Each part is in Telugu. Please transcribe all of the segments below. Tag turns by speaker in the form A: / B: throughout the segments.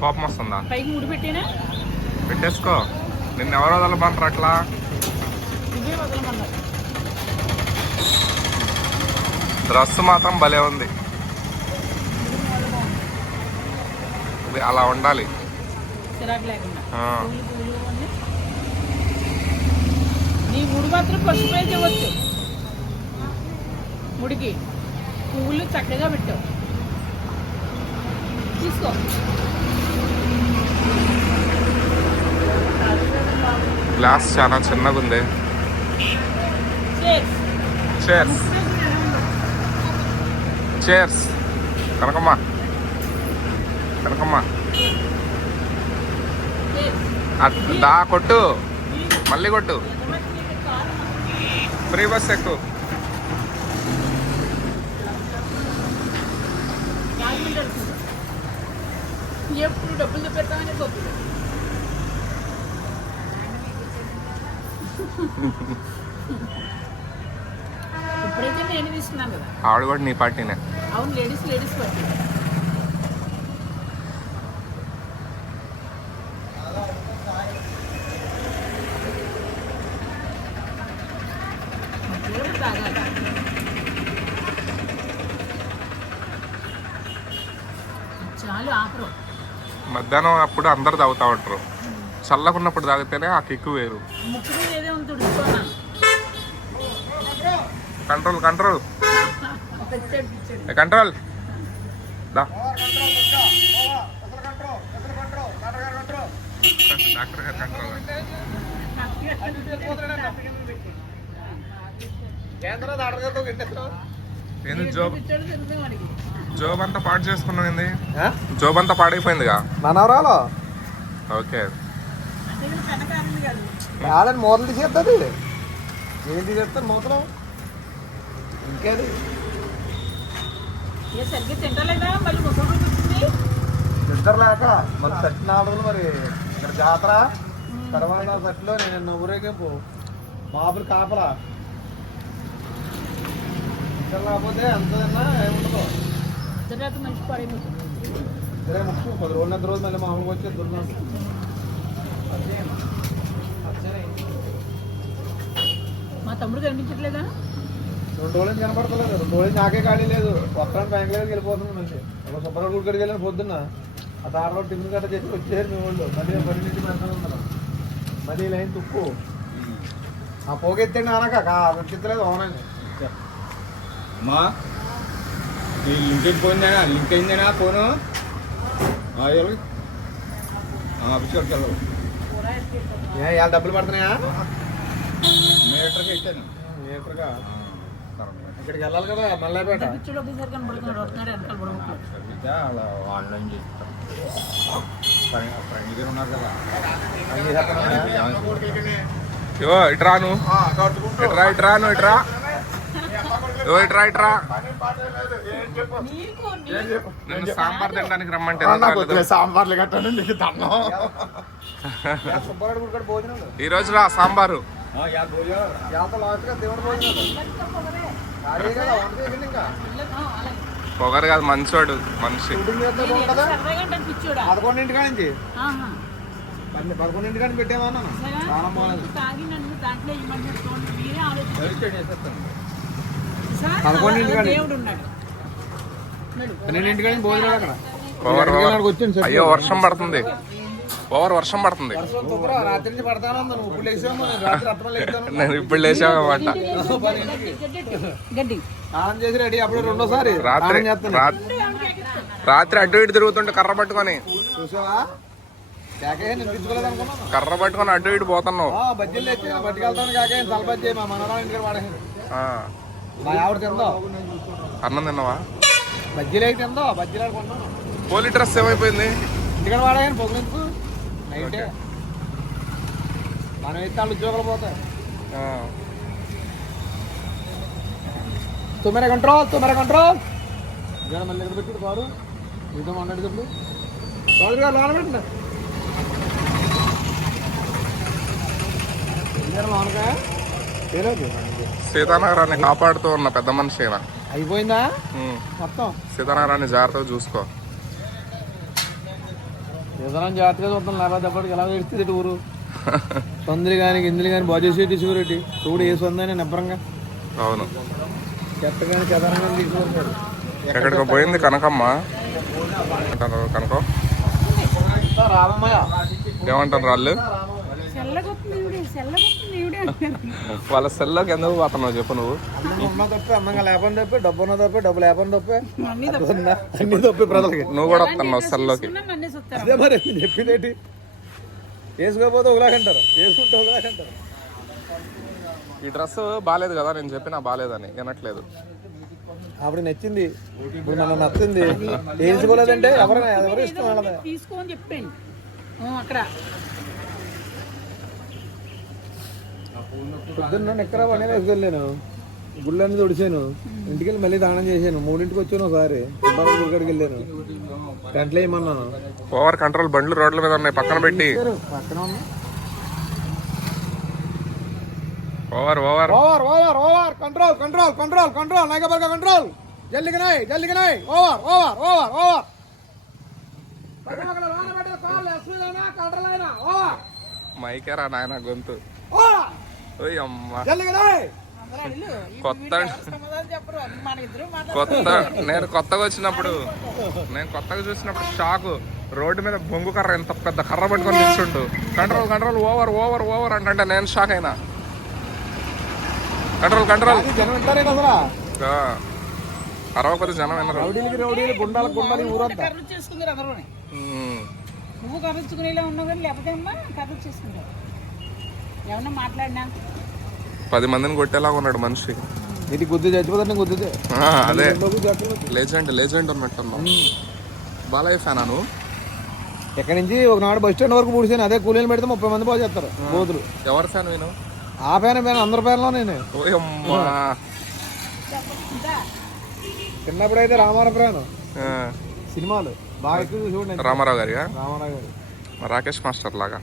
A: కోపం
B: వస్తుందా?
A: పైకి ముడి పెట్టినా?
B: పెట్టేసుకో. నిన్ను ఎవరు వదలమంటారు అట్లా? డ్రెస్ మాత్రం భలే ఉంది. అలా ఉండాలి.
A: నీ ముడి మాత్రం ఇవ్వచ్చు ముడికి. పువ్వులు చక్కగా పెట్టావు. తీసుకో.
B: గ్లాస్ చాలా చిన్నగా ఉంది. Chairs chairs Kanakamma. కనకమ్మ. దా కొట్టు. మళ్ళీ కొట్టు? ఫ్రీ బస్ ఎక్కు.
A: ఎప్పుడు డబ్బులు చూపెడతామని గొప్ప ఇప్పుడైతే నేను తీసుకున్నాను కదా
B: ఆవిడ కూడా నీ పార్టీనే
A: అవును లేడీస్ లేడీస్ పట్టి తాగాలి చాలు ఆపరు
B: మధ్యాహ్నం అప్పుడు అందరు తాగుతూ ఉంటారు. చల్లకున్నప్పుడు తాగితేనే ఆ కిక్కు వేరు. కంట్రోల్ కంట్రోల్ కంట్రోల్ దా. డాక్టర్ గారు కంట్రోల్ కేంద్ర జోబ్
A: పిచ్చాడు వాడికి.
B: జోబ్ అంతా పాడు చేసుకున్నావు ఏంది? జోబ్ అంతా పాడైపోయిందిగా?
C: మనవరాలు?
B: ఓకే.
C: కాదని మూతలు తీసేస్తుంది ఏం తీసేస్తారు మూతలు? ఇంకేది?
A: తింటలేదా? మళ్ళీ
C: లేక మరి సట్టి నాలుగు మరి. ఇక్కడ జాతర తర్వాత సట్లో నేను ఊరేగింపు. మామూలు కాపలా. లేకపోతే ఎంత తిన్నా ఏముండదు.
A: తర్వాత మంచి పడైపోతుంది
C: ఇదే ముఖ్యం పది రోజులు ఎంత రోజు మళ్ళీ మామూలుగా వచ్చి దుర్నా
A: మా తమ్ముడు కనిపించట్లేదా?
C: రెండు రోజులు నుంచి కనపడతలేదు. రెండు రోజులు నుంచి నాకే ఖాళీ లేదు. వస్త్రాన్ని బెంగళూరుకి వెళ్ళిపోతుంది మంచి ఒక సుబ్బారావు గుడి కాడికి వెళ్ళిన పొద్దున్న ఆ తారలో టిఫిన్ గట్ట చేసి వచ్చేసారు మీ వాళ్ళు మళ్ళీ పది నుంచి మళ్ళీ లైన్ తుక్కు. ఆ పోగెత్తండి అనక చిత్తలేదు అవునండి
D: అమ్మా ఈ లింక్ పోయిందేనా? లింక్ అయిందేనా? ఫోను? ఆఫీస్కి
C: ఏ ఇవాళ డబ్బులు పడుతున్నాయా?
D: మీటర్కి ఇచ్చాను.
C: మీటర్గా ఇక్కడికి వెళ్ళాలి కదా
D: అలా ఆన్లైన్ చేస్తాం. ఫ్రెండ్ దగ్గర ఉన్నారు కదా.
B: ఇట్రాను ఇట్రా ఇట్రాను ఇట్రా ఇట్రా ఇట్రా
A: నీకు నీకు.
B: నిన్ను సాంబార్ తినడానికి రమ్మంటే
D: సాంబార్లు కట్టండి నీకు దండం.
B: ఈ రోజు రా సాంబారు. పొగరు కాదు మంచోడు మనిషి.
C: షూటింగ్ చేస్తే బాగుంటుందా?
A: సరదాగా ఉంటుంది పిచ్చోడా?
C: పదకొండింటి కాడి నుంచి. పన్నె-
B: అయ్యో వర్షం పడుతుంది. ఓవర్ వర్షం పడుతుంది.
C: నేను
B: ఇప్పుడు లేచామన్నమాట రాత్రి రాత్రి అటు ఇటు తిరుగుతుంటే కర్ర పట్టుకొని. కర్ర పట్టుకొని అటు ఇటు పోతున్నావు.
C: మా ఆవిడ తిందో.
B: అన్నం తిన్నావా?
C: బజ్జీలు అయితే తిందో బజ్జీలు ఆడుకుంటున్నాను
B: పోలీ డ్రెస్ ఏమైపోయింది?
C: ఇంటికాడ వాడాయని పొగలెందుకు నైటే మనం అయితే వాళ్ళు ఉద్యోగాలు పోతాయి.
B: ఆ,
C: తుమ్మెర కంట్రోల్ తుమ్మెర కంట్రోల్ మళ్ళీ ఎక్కడ పెట్టుడు కారు? మీతో మాట్లాడేటప్పుడు చౌదరి గారు లోన పెట్టండి.
B: సీతానగరాన్ని కాపాడుతూ ఉన్న పెద్ద మనిషి.
C: అయిపోయిందా? మొత్తం?
B: సీతానగరాన్ని జాగ్రత్తగా చూసుకో.
C: ఏదైనా జాగ్రత్తగా చూద్దాం లేకపోతే ఎప్పటికి ఎలా తెస్తుంది ఇటు ఊరు? సందులు కానీ గిందులు కానీ బాగా చేసి తీసుకురెట్టి చూడు ఏ సొందని నిబ్బరంగా.
B: అవును.
C: చెత్త కానీ చెదరం కానీ తీసుకుంటాడు
B: ఎక్కడికి పోయింది కనకమ్మ. అంటారు కనకం. ఏమంటారు వాళ్ళు వాళ్ళ సెల్లోకి ఎందుకు పోతున్నావు చెప్పు నువ్వు?
C: అన్నం ఉన్నా తప్పే అన్నంగా లేపని తప్పే డబ్బు ఉన్నా తప్పే డబ్బు లేపని తప్పే.
A: అన్నీ
C: తప్పే. ప్రజలకి.
B: నువ్వు కూడా వస్తున్నావు సెల్లోకి.
C: అదే మరి చెప్పిందేంటి వేసుకోకపోతే ఒకలాగంటారు వేసుకుంటే ఒకలాగంటారు
B: ఈ డ్రెస్ బాగాలేదు కదా నేను చెప్పినా బాగాలేదని వినట్లేదు.
C: అప్పుడు నచ్చింది. ఇప్పుడు నన్ను నచ్చింది. వేసుకోలేదంటే ఎవరైనా ఎవరు ఇష్టం వాళ్ళదే?
A: తీసుకో అని చెప్పండి అక్కడ.
C: పొద్దున్న నిక్కరా పని వేసుకెళ్ళాను గుళ్ళన్నీ తుడిచాను. ఇంటికి వెళ్ళి మళ్ళీ దానం చేశాను. మూడింటికి వచ్చాను ఒకసారి. సుబ్బారావు గుడి కాడికి వెళ్ళాను. గంటలు వేయమన్నాను
B: ఓవర్ కంట్రోల్ బండ్లు రోడ్ల మీద ఉన్నాయి పక్కన పెట్టి.
C: పక్కన
B: over over.
C: Over over over. Control control control control. నాయకబర్గ control. జల్దికి నాయ్ జల్దికి నాయ్. Over over over over.
B: మైకేరా నాయన గొంతు ఓయ్ అమ్మ
C: జల్దికి నాయ్
B: కొత్త
A: సమాధానం చెప్పరు. మన ఇద్దరు
B: కొత్త నేను కొత్తగా వచ్చినప్పుడు నేను కొత్తగా చూసినప్పుడు షాక్ రోడ్డు మీద బొంగు కర్ర ఎంత పెద్ద కర్ర పట్టుకొని నిల్చుంటూ control control over over over అంటే నేను షాక్ అయినా. కంట్రోల్ కంట్రోల్
C: అది జనం
B: వినరు.
A: నువ్వు కర్రచ్చుకునేలా ఉన్నావు కానీ లేకపోతే అమ్మా కర్ర చేసుకుంటావు ఏమన్నా మాట్లాడినా?
B: పది మందిని కొట్టేలాగా ఉన్నాడు మనిషి.
C: ఇది గుద్ది చచ్చిపోతాను గుద్దితే.
B: అదే. లేజెండ్ లేజెండ్ ఉన్నట్టున్నావు బాలయ్య ఫ్యానా నువ్వు?
C: ఎక్కడి నుంచి? ఒకనాడు బస్ స్టాండ్ వరకు పూడిసాను అదే కూలీలు పెడితే ముప్పై మంది బాగా చేస్తారు బోతులు.
B: ఎవరు ఫ్యాన్ విను
C: ఆ పైన పైన అందరి పైనలో నేను.
B: ఓయ్ అమ్మా
C: చిన్నప్పుడు అయితే రామారావు ప్రయాణం
B: ఆ,
C: సినిమాలు. బాగా ఎక్కువ చూడండి
B: రామారావు గారిగా?
C: రామారావు గారు.
B: రాకేష్ మాస్టర్ లాగా.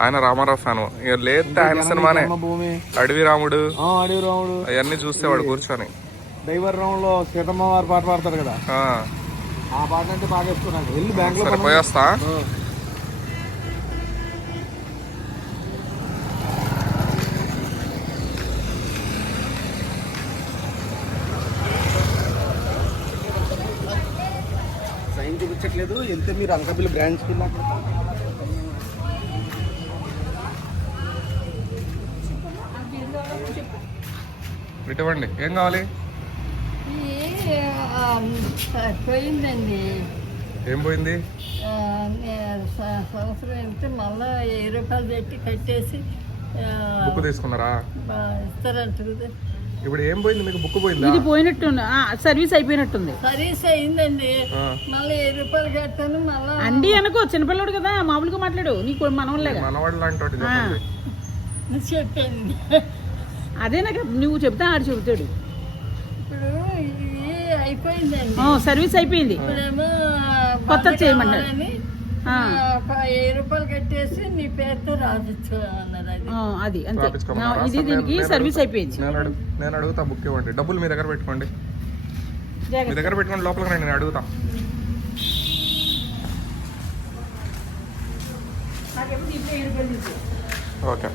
B: ఆయన రామారావు ఫ్యాన్. ఇక లేతే ఆయన సినిమానే. అడవి రాముడు.
C: అడవి రాముడు.
B: అవన్నీ చూసేవాడు కూర్చొని.
C: డైవర్ రౌండ్లో సీతమ్మ వారి పాట పాడతారు కదా.
B: ఆ,
C: పాట అంటే బాగా ఇష్టం నాకు. వెళ్ళి బ్యాంక్
B: పోయేస్తా.
E: సైన్ చూపించట్లేదు. వెళ్తే మీరు అంకబిల్ బ్రాంచ్కి వెళ్ళి
B: ఇటువంటి ఏం కావాలి?
F: పోయిందండి.
B: ఏం పోయింది?
F: సంవత్సరం వెళ్తే మళ్ళా వెయ్యి రూపాయలు పెట్టి కట్టేసి ఆ,
B: బుక్ తీసుకున్నారా?
F: బా- ఇస్తారంట కదా.
B: ఇప్పుడు ఏం పోయింది? మీకు బుక్ పోయిందా?
A: ఇది ఆ, సర్వీస్ అయిపోయినట్టుంది.
F: సర్వీస్ అయిందండి. మళ్ళీ వెయ్యి రూపాయలు కట్టాను మళ్ళా
A: అండి అనుకో చిన్నపిల్లడు కదా మామూలుగా మాట్లాడు. నీకు మనవలేగా
B: మనవాడు లాంటి చెప్పండి.
A: అదే నాకు నువ్వు చెప్తా ఆడు చెబుతాడు.
F: ఇప్పుడు ఇది అయిపోయిందండి.
A: ఆ, సర్వీస్ అయిపోయింది.
F: ఇప్పుడేమో.
A: ఆ,
F: ప- వెయ్యి రూపాయలు కట్టేసి నీ పేరుతో రాసిచ్చు అన్నారు అది.
A: ఆ, అది అంతే? నా- ఇది దీనికి సర్వీస్ అయిపోయింది.
B: నేను అడుగు నేను అడుగుతా బుక్ ఇవ్వండి. డబ్బులు మీ దగ్గర పెట్టుకోండి. మీ
A: జాగ్రత్త.
B: దగ్గర పెట్టుకోండి లోపలికి రండి నేను అడుగుతా.
A: నాకేమో దీంట్లో ఏడు రూపాయలు తీసుకో.
B: ఓకే.